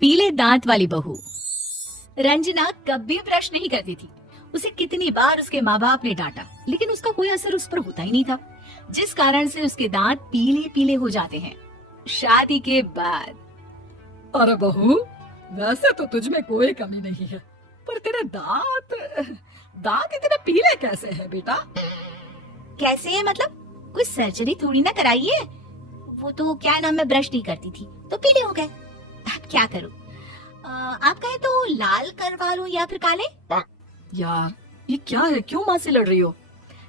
पीले दांत वाली बहू। रंजना कभी ब्रश नहीं करती थी। उसे कितनी बार उसके माँ बाप ने डांटा, लेकिन उसका कोई असर उस पर होता ही नहीं था, जिस कारण से उसके दांत पीले पीले हो जाते हैं। शादी के बाद। अरे बहू, वैसे तो तुझ में कोई कमी नहीं है, पर तेरे दांत दांत इतने पीले कैसे हैं बेटा? कैसे है मतलब? कोई सर्जरी थोड़ी ना कराई है। वो तो क्या नाम, मैं ब्रश नहीं करती थी तो पीले हो गए। अब क्या करूं? आप कहे तो लाल करवा लूं या फिर काले? यार ये क्या है, क्यों माँ से लड़ रही हो?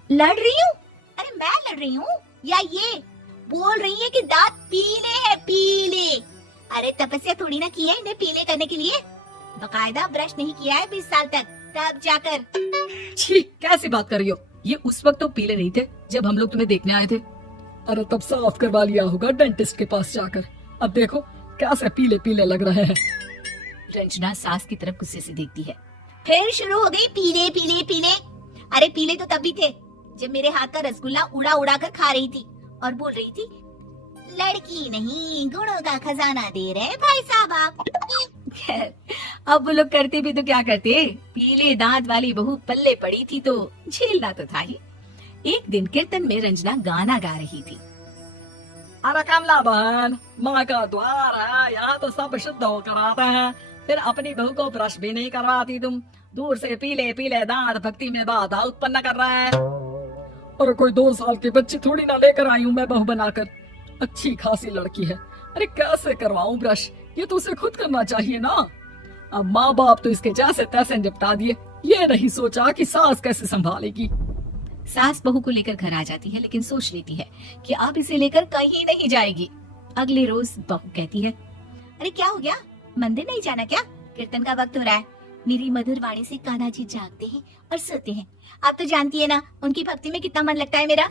लड़ रही हूँ? अरे मैं लड़ रही हूँ या ये बोल रही है कि दांत पीले हैं, पीले। अरे तपस्या थोड़ी ना की है इन्हें पीले करने के लिए। बकायदा ब्रश नहीं किया है 20 साल तक, तब जाकर। छी, कैसी बात कर रही हो? ये उस वक्त तो पीले नहीं थे जब हम लोग तुम्हें देखने आए थे। अरे तब साफ करवा लिया होगा डेंटिस्ट के पास जाकर। अब देखो कैसे पीले पीले लग रहे हैं। रंजना सास की तरफ गुस्से से देखती है। फिर शुरू हो गई पीले पीले पीले। अरे पीले तो तब भी थे जब मेरे हाथ का रसगुल्ला उड़ा उड़ा कर खा रही थी और बोल रही थी, लड़की नहीं गुणों का खजाना दे रहे भाई साहब आप। खैर, अब वो लोग करते भी तो क्या करते, पीले दांत वाली बहू पल्ले पड़ी थी तो झेलना तो था ही। एक दिन कीर्तन में रंजना गाना गा रही थी। अरे कमला बहन, माँ का द्वार है, यहाँ तो सब शुद्ध होकर आते हैं, फिर अपनी बहू को ब्रश भी नहीं करवाती तुम। दूर से पीले पीले दांत भक्ति में बाधा उत्पन्न कर रहा है। और कोई 2 साल की बच्ची थोड़ी ना लेकर आई हूँ मैं बहू बनाकर। अच्छी खासी लड़की है, अरे कैसे करवाऊं ब्रश? ये तो उसे खुद करना चाहिए ना। अब माँ बाप तो इसके जैसे तैसे निपटा दिए, ये नहीं सोचा कि सास कैसे संभालेगी। सास बहू को लेकर घर आ जाती है, लेकिन सोच लेती है कि अब इसे लेकर कहीं नहीं जाएगी। अगले रोज बहू कहती है, अरे क्या हो गया, मंदिर नहीं जाना क्या? कीर्तन का वक्त हो रहा है। मेरी मधुर वाणी से कान्हा जी जागते हैं और सोते हैं। आप तो जानती है ना उनकी भक्ति में कितना मन लगता है मेरा।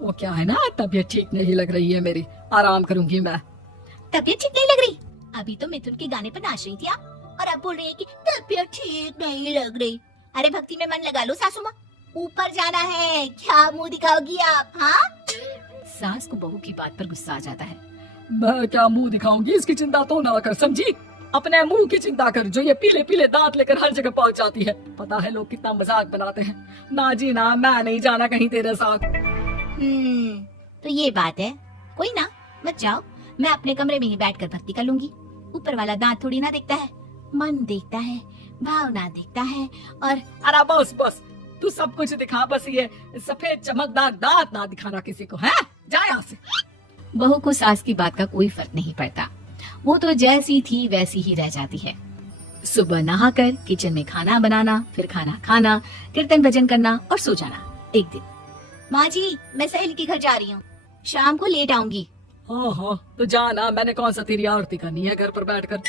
वो क्या है ना, तबीयत ठीक नहीं लग रही है मेरी, आराम करूंगी मैं। तबीयत ठीक नहीं लग रही? अभी तो मिथुन के गाने पर नाच रही थी आप, और अब बोल रही है कि तबीयत ठीक नहीं लग रही। अरे भक्ति में मन लगा लो सासू माँ, ऊपर जाना है, क्या मुंह दिखाओगी आप? हाँ? सास को बहू की बात पर गुस्सा आ जाता है। मैं क्या मुंह दिखाऊंगी, इसकी चिंता तो ना कर, समझी? अपने मुंह की चिंता कर, जो ये पीले पीले दांत लेकर हर जगह पहुंच जाती है। पता है लोग कितना मजाक बनाते हैं। ना जी ना, मैं नहीं जाना कहीं तेरे साथ। तो ये बात है। कोई ना, मत जाओ, मैं अपने कमरे में ही बैठकर भक्ति कर लूंगी। ऊपर वाला दांत थोड़ी ना देखता है, मन देखता है, भावना देखता है। और अरे बस बस, तू सब कुछ दिखा, बस ये सफेद चमकदार दांत ना दिखाना किसी को, है? जा यहाँ से। बहू को सास की बात का कोई फर्क नहीं पड़ता, वो तो जैसी थी वैसी ही रह जाती है। सुबह नहाकर किचन में खाना बनाना, फिर खाना खाना, कीर्तन भजन करना और सो जाना। एक दिन, माँ जी मैं सहेली के घर जा रही हूँ, शाम को लेट आऊंगी। हाँ, तो जाना, मैंने कौन सा तेरी आरती करनी है घर पर बैठकर।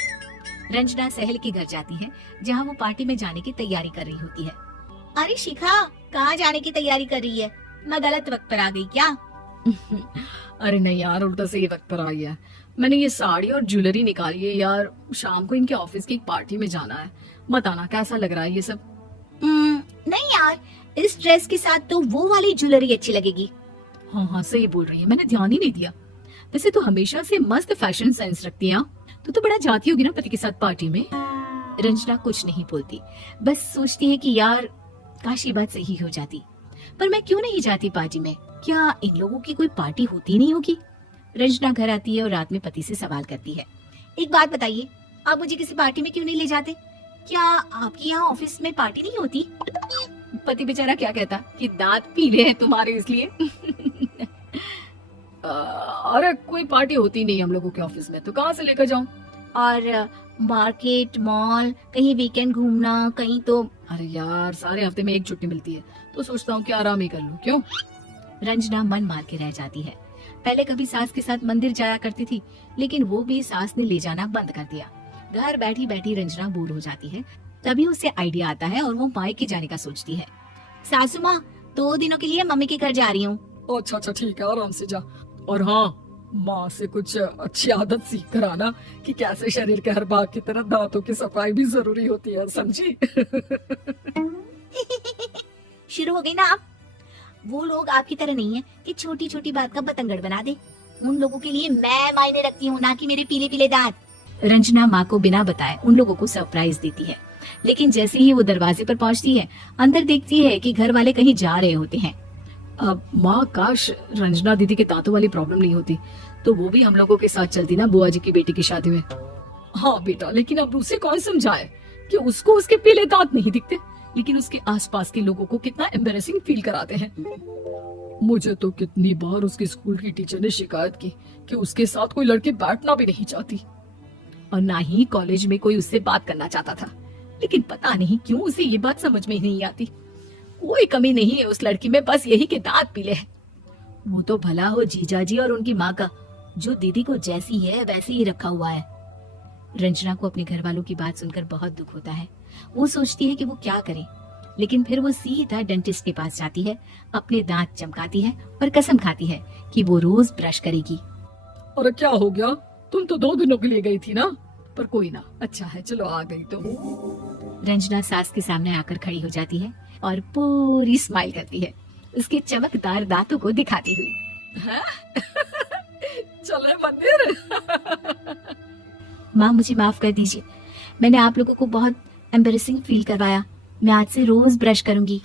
रंजना सहेली के घर जाती है, जहाँ वो पार्टी में जाने की तैयारी कर रही होती है। अरे शिखा, कहाँ जाने की तैयारी कर रही है? मैं गलत वक्त पर आ गई क्या? अरे नहीं यार, उल्टा से ये वक्त पर आई है। मैंने ये साड़ी और ज्वेलरी निकाली है यार, शाम को इनके ऑफिस की एक पार्टी में जाना है। बताना कैसा लग रहा है ये सब? नहीं यार, इस ड्रेस के साथ तो वो वाली ज्वेलरी अच्छी लगेगी। हाँ सही बोल रही है, मैंने ध्यान ही नहीं दिया। वैसे तो हमेशा से मस्त फैशन सेंस रखती है। तो बड़ा जाती होगी ना पति के साथ पार्टी में। रंजना कुछ नहीं बोलती, बस सोचती है कि यार काश ये बात सही हो जाती, पर मैं क्यों नहीं जाती पार्टी में? क्या इन लोगों की कोई पार्टी होती नहीं होगी? रंजना घर आती है और रात में पति से सवाल करती है, एक बात बताइए, आप मुझे किसी पार्टी में क्यों नहीं ले जाते? क्या आपके यहाँ ऑफिस में पार्टी नहीं होती? पति बेचारा क्या कहता कि दांत पीले हैं तुम्हारे इसलिए। अरे कोई पार्टी होती नहीं हम लोगों के ऑफिस में, तो कहाँ से लेकर जाऊं? और मार्केट, मॉल, कहीं वीकेंड घूमना, कहीं तो। अरे यार, सारे हफ्ते में एक छुट्टी मिलती है, तो सोचता हूँ कि आराम ही कर लूं। क्यों? रंजना मन मार के रह जाती है। पहले कभी सास के साथ मंदिर जाया करती थी, लेकिन वो भी सास ने ले जाना बंद कर दिया। घर बैठी बैठी रंजना बोर हो जाती है। तभी उसे आइडिया आता है और वो मायके जाने का सोचती है। सासू माँ, 2 दिनों के लिए मम्मी के घर जा रही हूँ। अच्छा ठीक है, आराम से जा। और हाँ, माँ से कुछ अच्छी आदत सीख कर आना कि कैसे शरीर के हर भाग की तरह दांतों की सफाई भी जरूरी होती है, समझी? शुरू हो गई ना आप? वो लोग आपकी तरह नहीं है कि छोटी छोटी बात का बतंगड़ बना दे। उन लोगों के लिए मैं मायने रखती हूँ, ना कि मेरे पीले पीले दांत। रंजना माँ को बिना बताए उन लोगों को सरप्राइज देती है, लेकिन जैसे ही वो दरवाजे पर पहुंचती है, अंदर देखती है कि घर वाले कहीं जा रहे होते हैं। अब माँ, काश रंजना दीदी के दांतों वाली प्रॉब्लम नहीं होती तो वो भी हम लोगों के साथ चलती ना बुआ जी की बेटी की शादी में। हाँ बेटा, लेकिन अब उसे कौन समझाए कि उसको उसके पीले दांत नहीं दिखते, लेकिन उसके आसपास के लोगों को कितना एम्बैरेसिंग फील कराते हैं। मुझे तो कितनी बार उसके स्कूल की टीचर ने शिकायत की कि उसके साथ कोई लड़की बैठना भी नहीं चाहती, और ना ही कॉलेज में कोई उससे बात करना चाहता था, लेकिन पता नहीं क्यों उसे ये बात समझ में ही नहीं आती। कोई कमी नहीं है उस लड़की में, बस यही के दांत पीले हैं। वो तो भला हो जीजा जी और उनकी माँ का, जो दीदी को जैसी है वैसे ही रखा हुआ है। रंजना को अपने घर वालों की बात सुनकर बहुत दुख होता है। वो सोचती है कि वो क्या करे, लेकिन फिर वो सीधा डेंटिस्ट के पास जाती है, अपने दांत चमकाती है और कसम खाती है कि वो रोज ब्रश करेगी। और क्या हो गया, तुम तो 2 दिनों के लिए गई थी ना, पर कोई ना, अच्छा है चलो आ गई तो। रंजना सास के सामने आकर खड़ी हो जाती है और पूरी स्माइल करती है, उसके चमकदार दांतों को दिखाती हुई। चले मंदिर। माँ मुझे माफ कर दीजिए, मैंने आप लोगों को बहुत एम्बैरेसिंग फील करवाया। मैं आज से रोज ब्रश करूंगी।